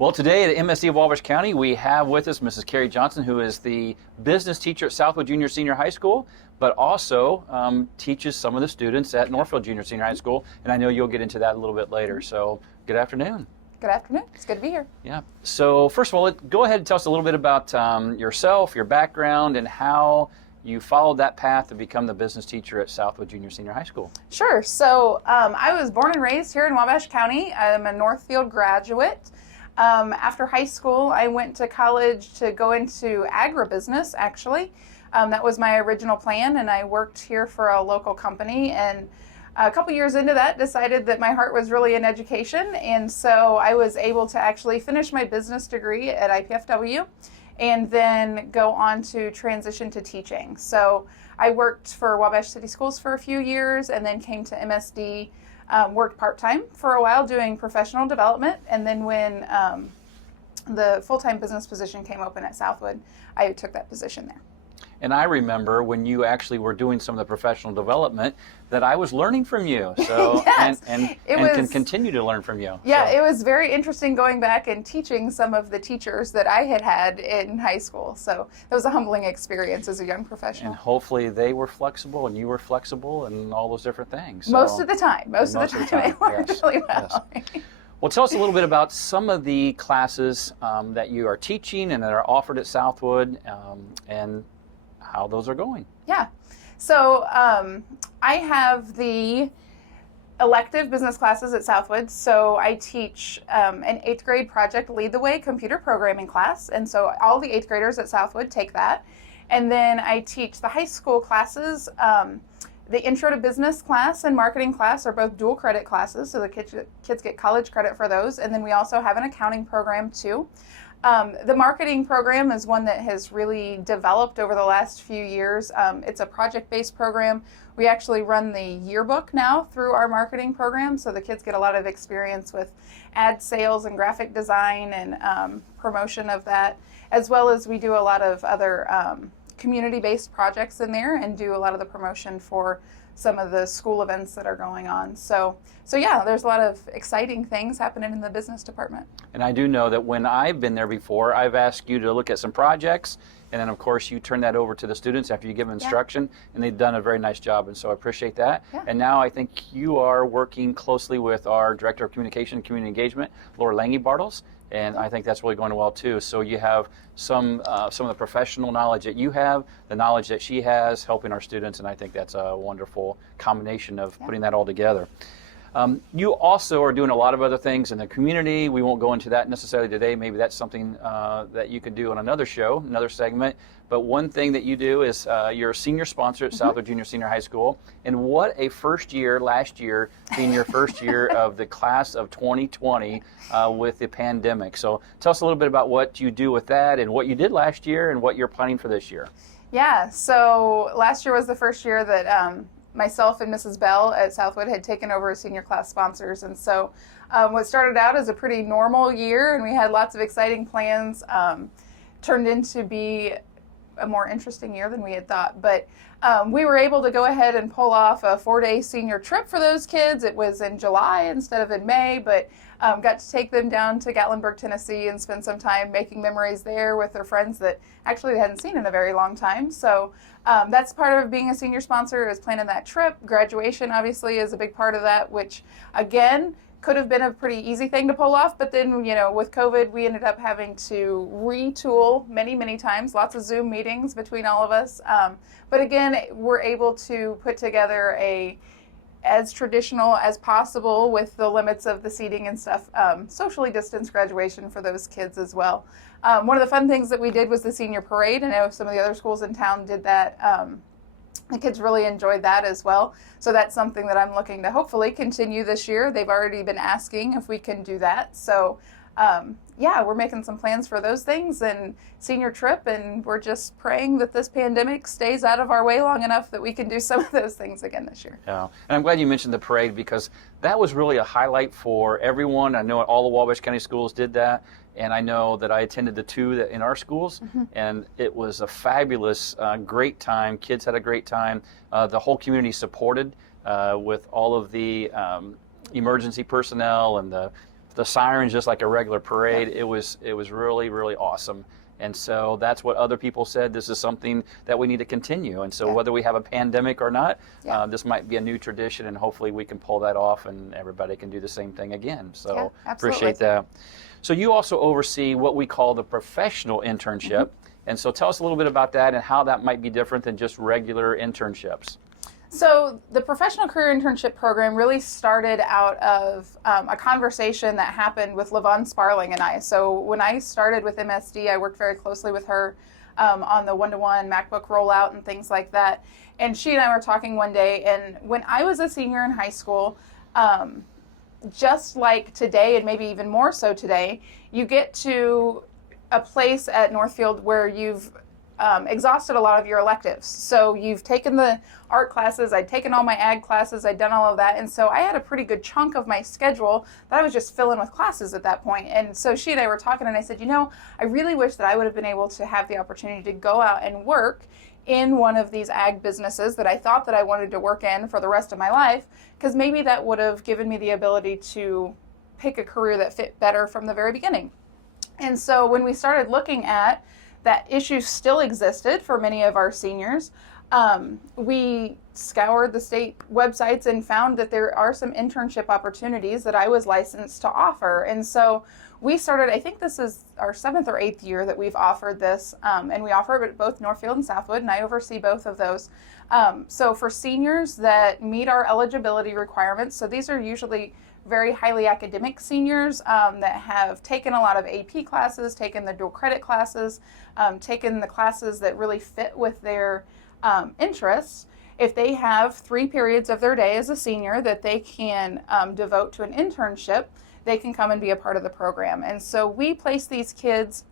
Well, today at MSD of Wabash County, we have with us Mrs. Kari Johnson, who is the business teacher at Southwood Junior Senior High School, but also teaches some of the students at Northfield Junior Senior High School, and I know you'll get into that a little bit later. So, good afternoon. Good afternoon. It's good to be here. Yeah. So, first of all, go ahead and tell us a little bit about yourself, your background, and how you followed that path to become the business teacher at Southwood Junior Senior High School. Sure. So, I was born and raised here in Wabash County. I'm a Northfield graduate. After high school, I went to college to go into agribusiness, actually. That was my original plan, and I worked here for a local company. And a couple years into that, decided that my heart was really in education. And so I was able to actually finish my business degree at IPFW and then go on to transition to teaching. So I worked for Wabash City Schools for a few years and then came to MSD. Worked part-time for a while doing professional development, and then when the full-time business position came open at Southwood, I took that position there. And I remember when you actually were doing some of the professional development that I was learning from you. So yes, and can continue to learn from you. Yeah, so. It was very interesting going back and teaching some of the teachers that I had in high school. So that was a humbling experience as a young professional. And hopefully they were flexible and you were flexible and all those different things. So, most of the time they worked yes, really well. Yes. Well, tell us a little bit about some of the classes that you are teaching and that are offered at Southwood and how those are going. Yeah. So I have the elective business classes at Southwood. So I teach an 8th grade project Lead the Way computer programming class. And so all the 8th graders at Southwood take that. And then I teach the high school classes. The Intro to Business class and Marketing class are both dual credit classes. So the kids get college credit for those. And then we also have an accounting program too. The marketing program is one that has really developed over the last few years. It's a project-based program. We actually run the yearbook now through our marketing program, so the kids get a lot of experience with ad sales and graphic design and promotion of that, as well as we do a lot of other community-based projects in there and do a lot of the promotion for some of the school events that are going on. So yeah, there's a lot of exciting things happening in the business department. And I do know that when I've been there before, I've asked you to look at some projects, and then of course you turn that over to the students after you give them instruction, and they've done a very nice job, and so I appreciate that. Yeah. And now I think you are working closely with our Director of Communication and Community Engagement, Laura Lange-Bartels, and I think that's really going well too. So you have some of the professional knowledge that you have, the knowledge that she has, helping our students, and I think that's a wonderful combination of putting that all together. You also are doing a lot of other things in the community. We won't go into that necessarily today. Maybe that's something that you could do on another show, another segment. But one thing that you do is you're a senior sponsor at Southwood Junior Senior High School. And what a first year, last year, being your first year of the class of 2020 with the pandemic. So tell us a little bit about what you do with that and what you did last year and what you're planning for this year. Yeah, so last year was the first year that myself and Mrs. Bell at Southwood had taken over as senior class sponsors. And so what started out as a pretty normal year, and we had lots of exciting plans, turned into be a more interesting year than we had thought. But we were able to go ahead and pull off a 4-day senior trip for those kids. It was in July instead of in May, but got to take them down to Gatlinburg, Tennessee and spend some time making memories there with their friends that actually they hadn't seen in a very long time. So that's part of being a senior sponsor, is planning that trip. Graduation obviously is a big part of that, which again could have been a pretty easy thing to pull off, but then, you know, with COVID, we ended up having to retool many times, lots of Zoom meetings between all of us. But again, we're able to put together as traditional as possible with the limits of the seating and stuff, socially distanced graduation for those kids as well. One of the fun things that we did was the senior parade. I know some of the other schools in town did that. The kids really enjoyed that as well. So that's something that I'm looking to hopefully continue this year. They've already been asking if we can do that. So yeah, we're making some plans for those things and senior trip, and we're just praying that this pandemic stays out of our way long enough that we can do some of those things again this year. Yeah, and I'm glad you mentioned the parade, because that was really a highlight for everyone. I know all the Wabash County schools did that, and I know that I attended the two that in our schools, and it was a fabulous, great time. Kids had a great time. The whole community supported with all of the emergency personnel and the the sirens just like a regular parade. It was really, really awesome. And so that's what other people said. This is something that we need to continue. And so whether we have a pandemic or not, this might be a new tradition, and hopefully we can pull that off and everybody can do the same thing again. So appreciate that. So you also oversee what we call the professional internship. And so tell us a little bit about that and how that might be different than just regular internships. So the professional career internship program really started out of a conversation that happened with Levon Sparling and I. So when I started with MSD, I worked very closely with her on the one-to-one MacBook rollout and things like that. And she and I were talking one day, and when I was a senior in high school, just like today, and maybe even more so today, you get to a place at Northfield where you've exhausted a lot of your electives. So you've taken the art classes, I'd taken all my ag classes, I'd done all of that, and so I had a pretty good chunk of my schedule that I was just filling with classes at that point. And so she and I were talking, and I said, I really wish that I would have been able to have the opportunity to go out and work in one of these ag businesses that I thought that I wanted to work in for the rest of my life, because maybe that would have given me the ability to pick a career that fit better from the very beginning. And so when we started looking at that, issue still existed for many of our seniors. We scoured the state websites and found that there are some internship opportunities that I was licensed to offer. And so we started, I think this is our 7th or 8th year that we've offered this, and we offer it at both Northfield and Southwood, and I oversee both of those. So for seniors that meet our eligibility requirements, so these are usually very highly academic seniors that have taken a lot of AP classes, taken the dual credit classes, taken the classes that really fit with their interests. If they have 3 periods of their day as a senior that they can devote to an internship, they can come and be a part of the program. And so we place these kids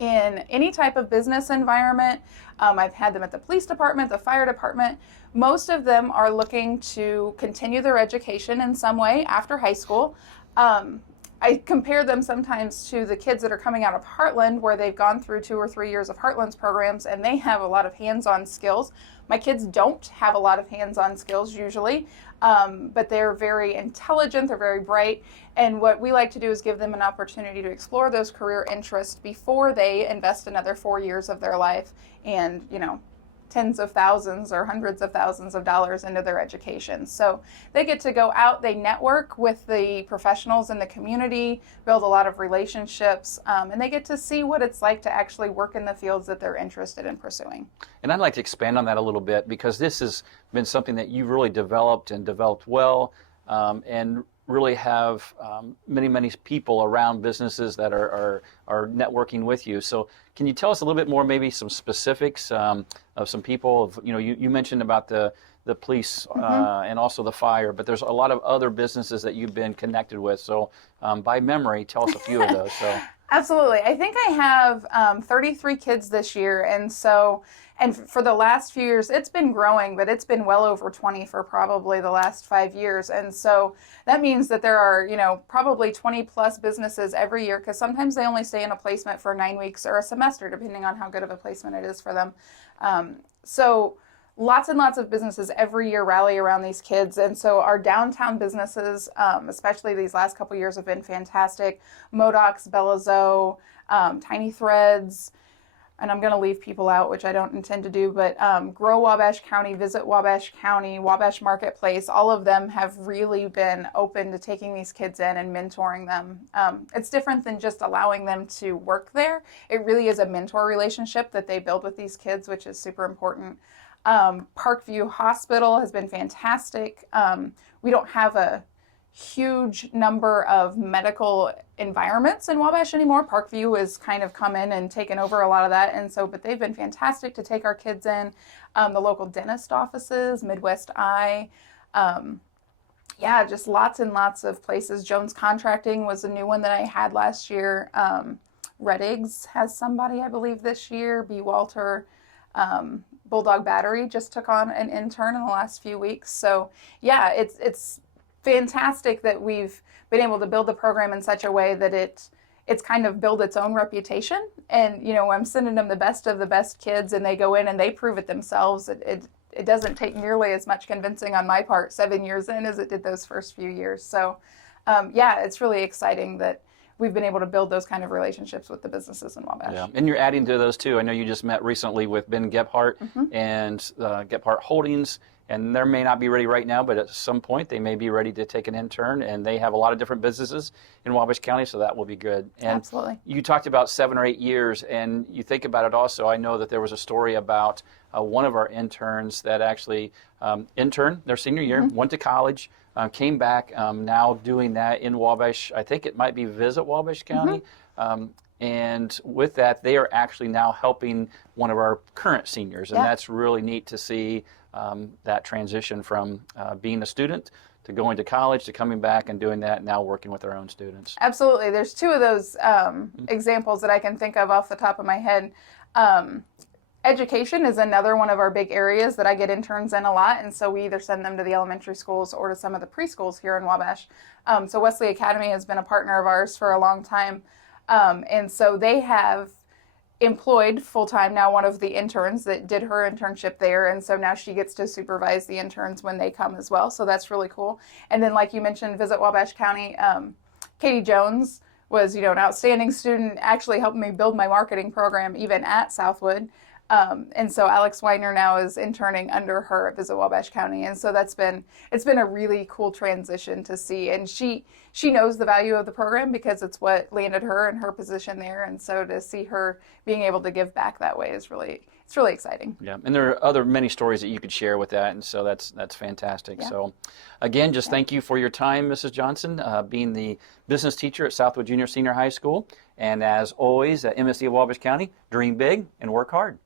in any type of business environment. I've had them at the police department, the fire department. Most of them are looking to continue their education in some way after high school. I compare them sometimes to the kids that are coming out of Heartland, where they've gone through 2 or 3 years of Heartland's programs, and they have a lot of hands-on skills. My kids don't have a lot of hands-on skills usually, but they're very intelligent, they're very bright, and what we like to do is give them an opportunity to explore those career interests before they invest another 4 years of their life and, tens of thousands or hundreds of thousands of dollars into their education. So they get to go out, they network with the professionals in the community, build a lot of relationships, and they get to see what it's like to actually work in the fields that they're interested in pursuing. And I'd like to expand on that a little bit, because this has been something that you've really developed well, and really have many people around businesses that are networking with you. So can you tell us a little bit more, maybe some specifics of some people? You mentioned about the police and also the fire, but there's a lot of other businesses that you've been connected with. So by memory, tell us a few of those. So. Absolutely. I think I have 33 kids this year, and for the last few years, it's been growing, but it's been well over 20 for probably the last 5 years. And so that means that there are, probably 20 plus businesses every year, because sometimes they only stay in a placement for 9 weeks or a semester, depending on how good of a placement it is for them. So lots and lots of businesses every year rally around these kids. And so our downtown businesses, especially these last couple years, have been fantastic. Modocs, Bellazo, Tiny Threads, and I'm going to leave people out, which I don't intend to do, but Grow Wabash County, Visit Wabash County, Wabash Marketplace, all of them have really been open to taking these kids in and mentoring them. It's different than just allowing them to work there. It really is a mentor relationship that they build with these kids, which is super important. Parkview Hospital has been fantastic. We don't have a huge number of medical environments in Wabash anymore. Parkview has kind of come in and taken over a lot of that, and so, but they've been fantastic to take our kids in. The local dentist offices, Midwest Eye, just lots and lots of places. Jones Contracting was a new one that I had last year. Red Eggs has somebody, I believe, this year. B. Walter. Bulldog Battery just took on an intern in the last few weeks. So yeah, it's fantastic that we've been able to build the program in such a way that it's kind of built its own reputation. And I'm sending them the best of the best kids, and they go in and they prove it themselves. It doesn't take nearly as much convincing on my part 7 years in as it did those first few years. So yeah, it's really exciting that we've been able to build those kind of relationships with the businesses in Wabash. Yeah, and you're adding to those too. I know you just met recently with Ben Gebhardt and Gebhardt Holdings, and they may not be ready right now, but at some point they may be ready to take an intern, and they have a lot of different businesses in Wabash County, so that will be good. And Absolutely. you talked about 7 or 8 years, and you think about it also. I know that there was a story about one of our interns that actually interned their senior year, went to college, came back, now doing that in Wabash. I think it might be Visit Wabash County. And with that, they are actually now helping one of our current seniors. And that's really neat to see that transition from being a student to going to college to coming back and doing that, now working with our own students. Absolutely. There's 2 of those examples that I can think of off the top of my head. Education is another one of our big areas that I get interns in a lot, and so we either send them to the elementary schools or to some of the preschools here in Wabash. So Wesley Academy has been a partner of ours for a long time, and so they have employed full-time now one of the interns that did her internship there, and so now she gets to supervise the interns when they come as well, so that's really cool. And then, like you mentioned, Visit Wabash County, Katie Jones was, an outstanding student, actually helped me build my marketing program even at Southwood. And so Alex Weiner now is interning under her at Visit Wabash County, and so it's been a really cool transition to see. And she knows the value of the program because it's what landed her in her position there, and so to see her being able to give back that way is really exciting. Yeah, and there are many stories that you could share with that, and so that's fantastic. Yeah. So, again, just thank you for your time, Mrs. Johnson, being the business teacher at Southwood Junior Senior High School, and as always, at MSD of Wabash County, dream big and work hard.